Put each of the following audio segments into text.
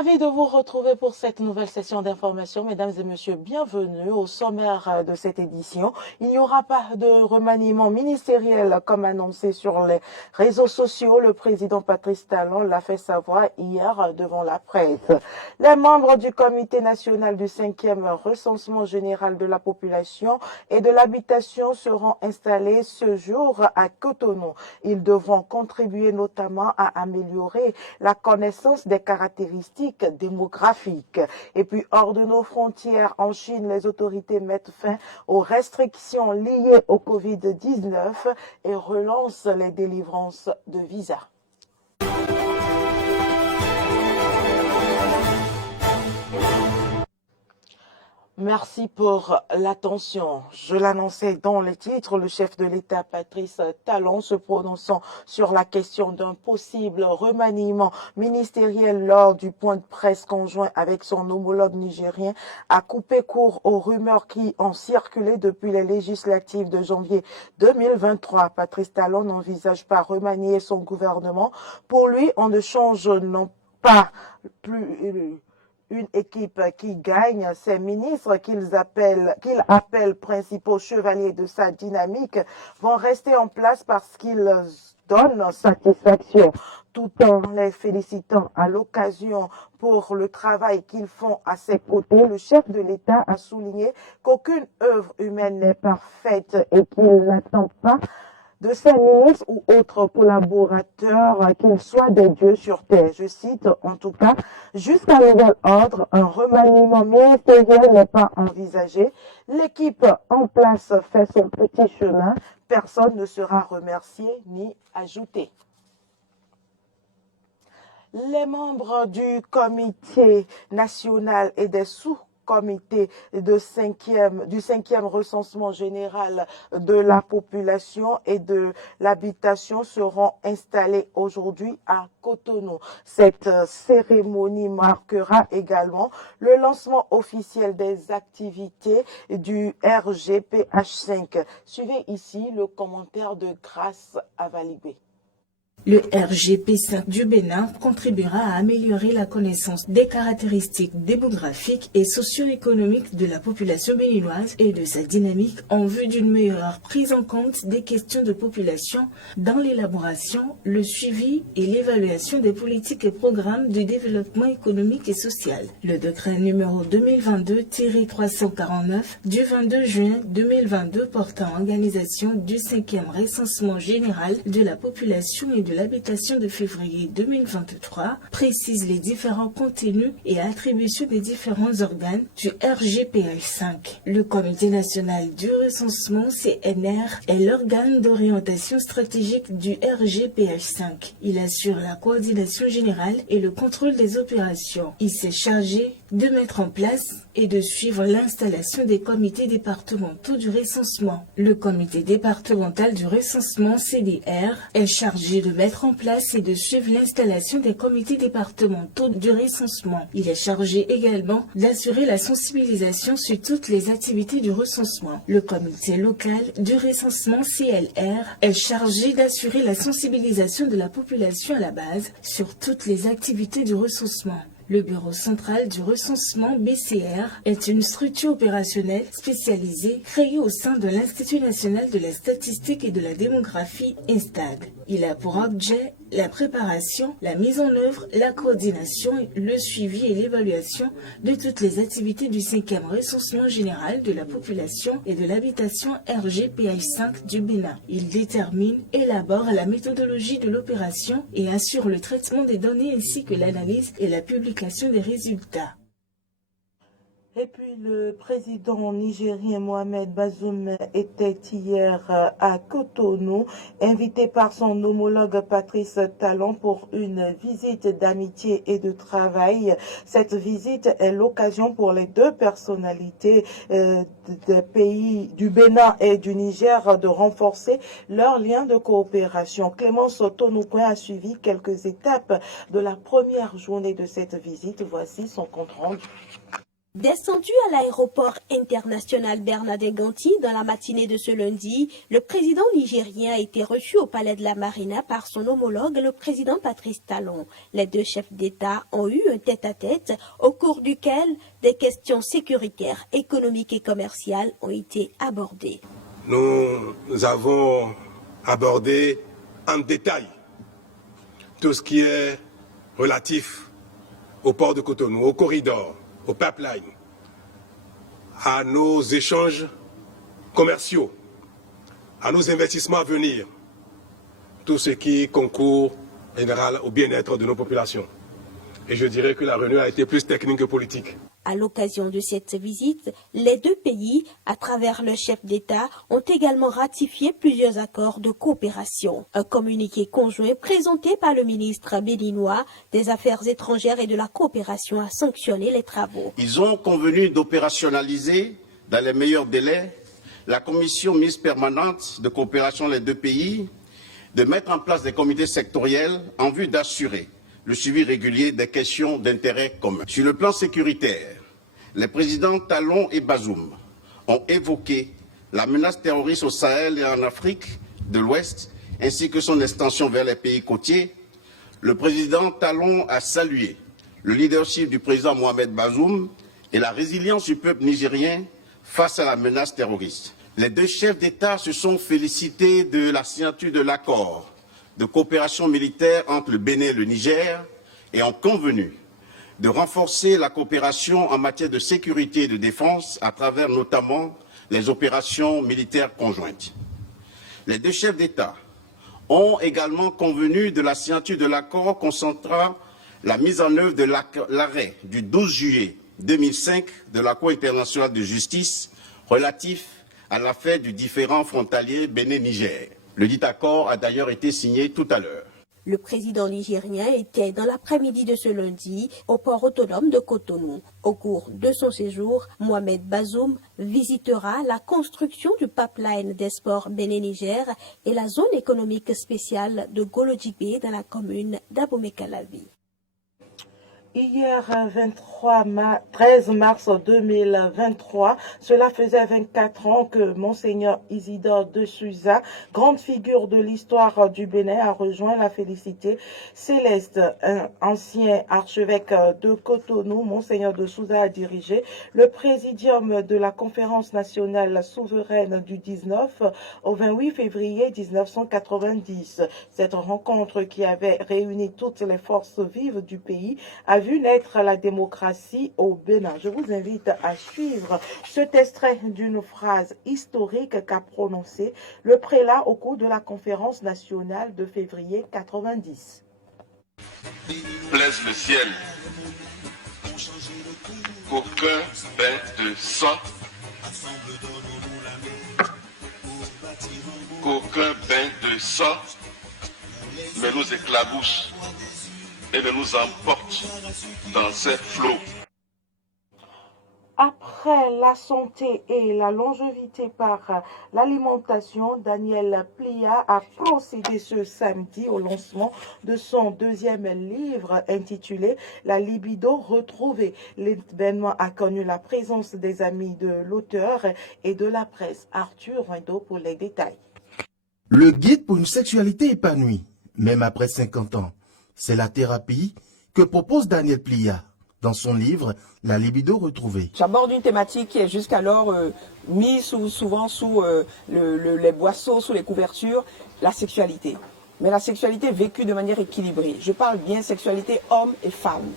Ravi de vous retrouver pour cette nouvelle session d'information. Mesdames et messieurs, bienvenue au sommaire de cette édition. Il n'y aura pas de remaniement ministériel comme annoncé sur les réseaux sociaux. Le président Patrice Talon l'a fait savoir hier devant la presse. Les membres du comité national du 5e recensement général de la population et de l'habitation seront installés ce jour à Cotonou. Ils devront contribuer notamment à améliorer la connaissance des caractéristiques démographiques. Et puis, hors de nos frontières, en Chine, les autorités mettent fin aux restrictions liées au Covid-19 et relancent les délivrances de visas. Merci pour l'attention. Je l'annonçais dans les titres, le chef de l'État Patrice Talon se prononçant sur la question d'un possible remaniement ministériel lors du point de presse conjoint avec son homologue nigérien a coupé court aux rumeurs qui ont circulé depuis les législatives de janvier 2023. Patrice Talon n'envisage pas remanier son gouvernement. Pour lui, on ne change non pas plus une équipe qui gagne, ces ministres qu'il appelle principaux chevaliers de sa dynamique vont rester en place parce qu'ils donnent satisfaction, tout en les félicitant à l'occasion pour le travail qu'ils font à ses côtés. Le chef de l'État a souligné qu'aucune œuvre humaine n'est parfaite et qu'il n'attend pas de ses ministres ou autres collaborateurs qu'ils soient des dieux sur terre. Je cite, en tout cas, jusqu'à nouvel ordre, un remaniement ministériel n'est pas envisagé. L'équipe en place fait son petit chemin. Personne ne sera remercié ni ajouté. Les membres du comité national et des sous-comité du 5e recensement général de la population et de l'habitation seront installés aujourd'hui à Cotonou. Cette cérémonie marquera également le lancement officiel des activités du RGPH5. Suivez ici le commentaire de Grace Avalibé. Le RGP5 du Bénin contribuera à améliorer la connaissance des caractéristiques démographiques et socio-économiques de la population béninoise et de sa dynamique en vue d'une meilleure prise en compte des questions de population dans l'élaboration, le suivi et l'évaluation des politiques et programmes de développement économique et social. Le décret numéro 2022-349 du 22 juin 2022 portant organisation du 5e recensement général de la population et de l'habitation de février 2023 précise les différents contenus et attributions des différents organes du RGPH5. Le Comité national du recensement CNR est l'organe d'orientation stratégique du RGPH5. Il assure la coordination générale et le contrôle des opérations. Il s'est chargé de mettre en place et de suivre l'installation des comités départementaux du recensement. Le comité départemental du recensement CDR est chargé de mettre en place et de suivre l'installation des comités départementaux du recensement. Il est chargé également d'assurer la sensibilisation sur toutes les activités du recensement. Le comité local du recensement CLR est chargé d'assurer la sensibilisation de la population à la base sur toutes les activités du recensement. Le Bureau central du recensement BCR est une structure opérationnelle spécialisée créée au sein de l'Institut national de la statistique et de la démographie INSTAD. Il a pour objet la préparation, la mise en œuvre, la coordination, le suivi et l'évaluation de toutes les activités du 5e recensement général de la population et de l'habitation RGPH5 du Bénin. Il détermine, élabore la méthodologie de l'opération et assure le traitement des données ainsi que l'analyse et la publication des résultats. Et puis le président nigérien Mohamed Bazoum était hier à Cotonou, invité par son homologue Patrice Talon pour une visite d'amitié et de travail. Cette visite est l'occasion pour les deux personnalités des pays du Bénin et du Niger de renforcer leurs liens de coopération. Clémence Tonoucoin a suivi quelques étapes de la première journée de cette visite. Voici son compte rendu. Descendu à l'aéroport international Bernardin Ganti dans la matinée de ce lundi, le président nigérien a été reçu au palais de la Marina par son homologue, le président Patrice Talon. Les deux chefs d'État ont eu un tête-à-tête au cours duquel des questions sécuritaires, économiques et commerciales ont été abordées. Nous avons abordé en détail tout ce qui est relatif au port de Cotonou, au corridor, au pipeline, à nos échanges commerciaux, à nos investissements à venir, tout ce qui concourt en général au bien-être de nos populations. Et je dirais que la réunion a été plus technique que politique. À l'occasion de cette visite, les deux pays, à travers le chef d'État, ont également ratifié plusieurs accords de coopération. Un communiqué conjoint présenté par le ministre béninois des Affaires étrangères et de la coopération a sanctionné les travaux. Ils ont convenu d'opérationnaliser, dans les meilleurs délais, la commission mixte permanente de coopération des deux pays, de mettre en place des comités sectoriels en vue d'assurer le suivi régulier des questions d'intérêt commun. Sur le plan sécuritaire, les présidents Talon et Bazoum ont évoqué la menace terroriste au Sahel et en Afrique de l'Ouest, ainsi que son extension vers les pays côtiers. Le président Talon a salué le leadership du président Mohamed Bazoum et la résilience du peuple nigérien face à la menace terroriste. Les deux chefs d'État se sont félicités de la signature de l'accord de coopération militaire entre le Bénin et le Niger et ont convenu de renforcer la coopération en matière de sécurité et de défense à travers notamment les opérations militaires conjointes. Les deux chefs d'État ont également convenu de la signature de l'accord concentrant la mise en œuvre de l'arrêt du 12 juillet 2005 de la Cour internationale de justice relatif à l'affaire du différend frontalier Bénin-Niger. Le dit accord a d'ailleurs été signé tout à l'heure. Le président nigérien était dans l'après-midi de ce lundi au port autonome de Cotonou. Au cours de son séjour, Mohamed Bazoum visitera la construction du pipeline des sports Bénin-Niger et la zone économique spéciale de Golodjibé dans la commune d'Abomey-Calavi. Hier, 13 mars 2023, cela faisait 24 ans que Monseigneur Isidore de Souza, grande figure de l'histoire du Bénin, a rejoint la félicité céleste. Un ancien archevêque de Cotonou, Monseigneur de Souza, a dirigé le présidium de la conférence nationale souveraine du 19 au 28 février 1990. Cette rencontre qui avait réuni toutes les forces vives du pays a vu naître la démocratie au Bénin. Je vous invite à suivre cet extrait d'une phrase historique qu'a prononcée le prélat au cours de la conférence nationale de février 90. Plaise le ciel, qu'aucun bain de sang, ne nous éclabousse et ne nous emporte dans ses flots. Après la santé et la longévité par l'alimentation, Daniel Plia a procédé ce samedi au lancement de son deuxième livre intitulé « La libido retrouvée ». L'événement a connu la présence des amis de l'auteur et de la presse. Arthur Rindo pour les détails. Le guide pour une sexualité épanouie, même après 50 ans. C'est la thérapie que propose Daniel Plia dans son livre « La libido retrouvée ». J'aborde une thématique qui est jusqu'alors mise souvent sous les boisseaux, sous les couvertures, la sexualité. Mais la sexualité vécue de manière équilibrée. Je parle bien sexualité homme et femme.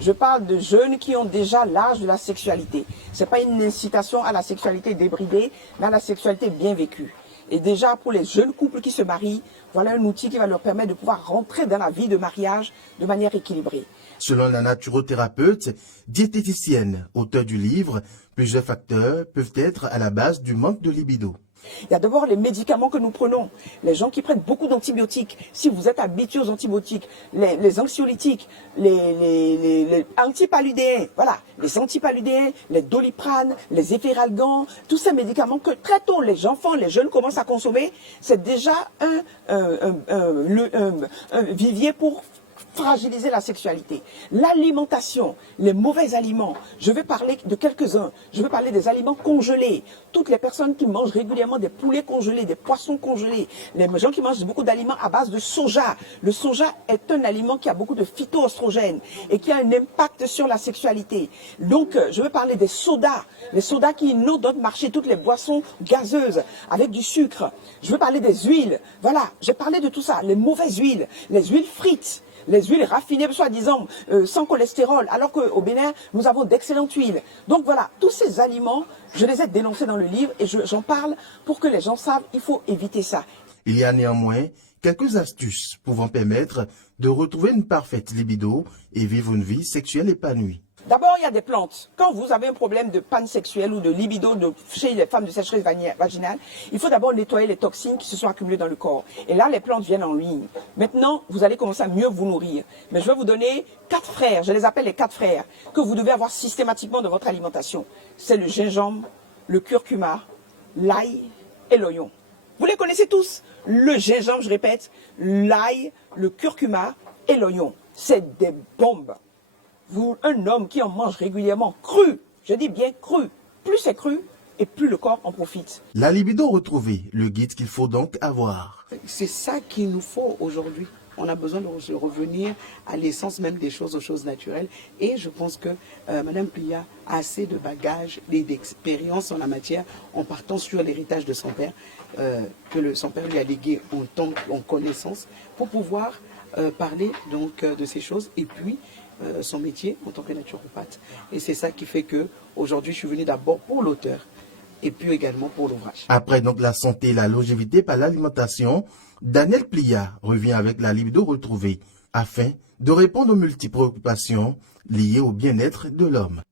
Je parle de jeunes qui ont déjà l'âge de la sexualité. Ce n'est pas une incitation à la sexualité débridée, mais à la sexualité bien vécue. Et déjà, pour les jeunes couples qui se marient, voilà un outil qui va leur permettre de pouvoir rentrer dans la vie de mariage de manière équilibrée. Selon la naturothérapeute, diététicienne, auteure du livre, plusieurs facteurs peuvent être à la base du manque de libido. Il y a d'abord les médicaments que nous prenons. Les gens qui prennent beaucoup d'antibiotiques, si vous êtes habitué aux antibiotiques, les anxiolytiques, les antipaludéens, voilà, les antipaludéens, les doliprane, les efferalgan, tous ces médicaments que très tôt les enfants, les jeunes commencent à consommer, c'est déjà un vivier pour fragiliser la sexualité. L'alimentation, les mauvais aliments. Je vais parler de quelques-uns. Je vais parler des aliments congelés. Toutes les personnes qui mangent régulièrement des poulets congelés, des poissons congelés, les gens qui mangent beaucoup d'aliments à base de soja. Le soja est un aliment qui a beaucoup de phytoestrogènes et qui a un impact sur la sexualité. Donc, je vais parler des sodas. Les sodas qui inondent notre marché, toutes les boissons gazeuses avec du sucre. Je vais parler des huiles. Voilà, j'ai parlé de tout ça. Les mauvaises huiles, les huiles frites, les huiles raffinées, soi-disant sans cholestérol, alors qu'au Bénin, nous avons d'excellentes huiles. Donc voilà, tous ces aliments, je les ai dénoncés dans le livre et j'en parle pour que les gens savent qu'il faut éviter ça. Il y a néanmoins quelques astuces pouvant permettre de retrouver une parfaite libido et vivre une vie sexuelle épanouie. D'abord, il y a des plantes. Quand vous avez un problème de panne sexuelle ou de libido chez les femmes de sécheresse vaginale, il faut d'abord nettoyer les toxines qui se sont accumulées dans le corps. Et là, les plantes viennent en ligne. Maintenant, vous allez commencer à mieux vous nourrir. Mais je vais vous donner 4 frères, je les appelle les 4 frères, que vous devez avoir systématiquement dans votre alimentation. C'est le gingembre, le curcuma, l'ail et l'oignon. Vous les connaissez tous. Le gingembre, je répète, l'ail, le curcuma et l'oignon. C'est des bombes. Un homme qui en mange régulièrement cru, je dis bien cru, plus c'est cru et plus le corps en profite. La libido retrouvée, le guide qu'il faut donc avoir. C'est ça qu'il nous faut aujourd'hui. On a besoin de revenir à l'essence même des choses, aux choses naturelles. Et je pense que Mme Plia a assez de bagages et d'expérience en la matière en partant sur l'héritage de son père, que son père lui a légué en connaissance, pour pouvoir parler donc de ces choses et puis son métier en tant que naturopathe. Et c'est ça qui fait que aujourd'hui je suis venu d'abord pour l'auteur et puis également pour l'ouvrage. Après donc la santé et la longévité par l'alimentation, Daniel Plia revient avec la libido retrouvée afin de répondre aux multiples préoccupations liées au bien-être de l'homme.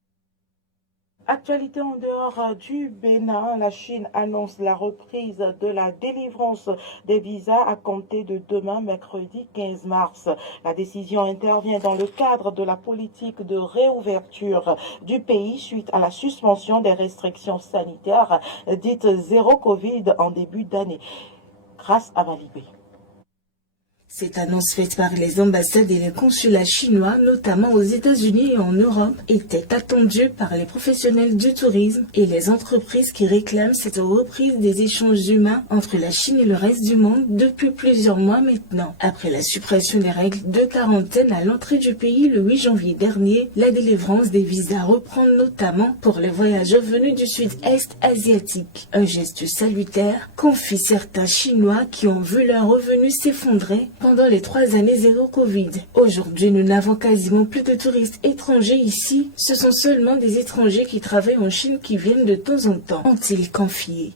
Actualité en dehors du Bénin, la Chine annonce la reprise de la délivrance des visas à compter de demain, mercredi 15 mars. La décision intervient dans le cadre de la politique de réouverture du pays suite à la suspension des restrictions sanitaires dites zéro Covid en début d'année. Grâce à Valibé. Cette annonce faite par les ambassades et les consulats chinois, notamment aux États-Unis et en Europe, était attendue par les professionnels du tourisme et les entreprises qui réclament cette reprise des échanges humains entre la Chine et le reste du monde depuis plusieurs mois maintenant. Après la suppression des règles de quarantaine à l'entrée du pays le 8 janvier dernier, la délivrance des visas reprend notamment pour les voyageurs venus du sud-est asiatique. Un geste salutaire confie certains Chinois qui ont vu leurs revenus s'effondrer pendant les 3 années zéro Covid. Aujourd'hui, nous n'avons quasiment plus de touristes étrangers ici. Ce sont seulement des étrangers qui travaillent en Chine qui viennent de temps en temps, ont-ils confié.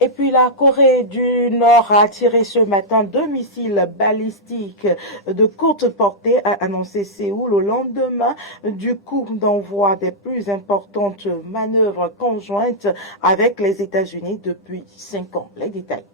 Et puis la Corée du Nord a tiré ce matin 2 missiles balistiques de courte portée, a annoncé Séoul au lendemain du coup d'envoi des plus importantes manœuvres conjointes avec les États-Unis depuis 5 ans. Les détails.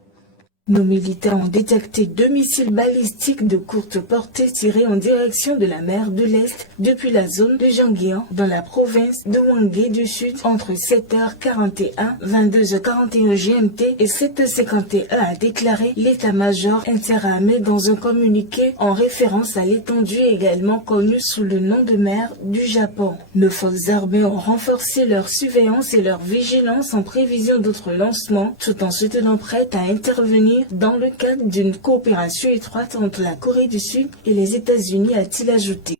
Nos militaires ont détecté 2 missiles balistiques de courte portée tirés en direction de la mer de l'Est depuis la zone de Jangyeon dans la province de Hwanghae du Sud entre 7h41, 22h41 GMT et 7h51, a déclaré l'état-major interarmé dans un communiqué en référence à l'étendue également connue sous le nom de mer du Japon. Nos forces armées ont renforcé leur surveillance et leur vigilance en prévision d'autres lancements tout en se tenant prêtes à intervenir dans le cadre d'une coopération étroite entre la Corée du Sud et les États-Unis, a-t-il ajouté.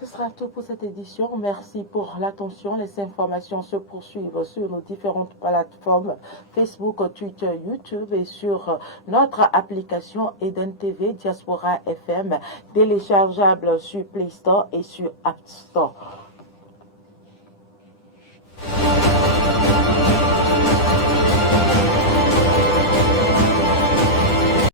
Ce sera tout pour cette édition. Merci pour l'attention. Les informations se poursuivent sur nos différentes plateformes Facebook, Twitter, YouTube et sur notre application Eden TV Diaspora FM, téléchargeable sur Play Store et sur App Store.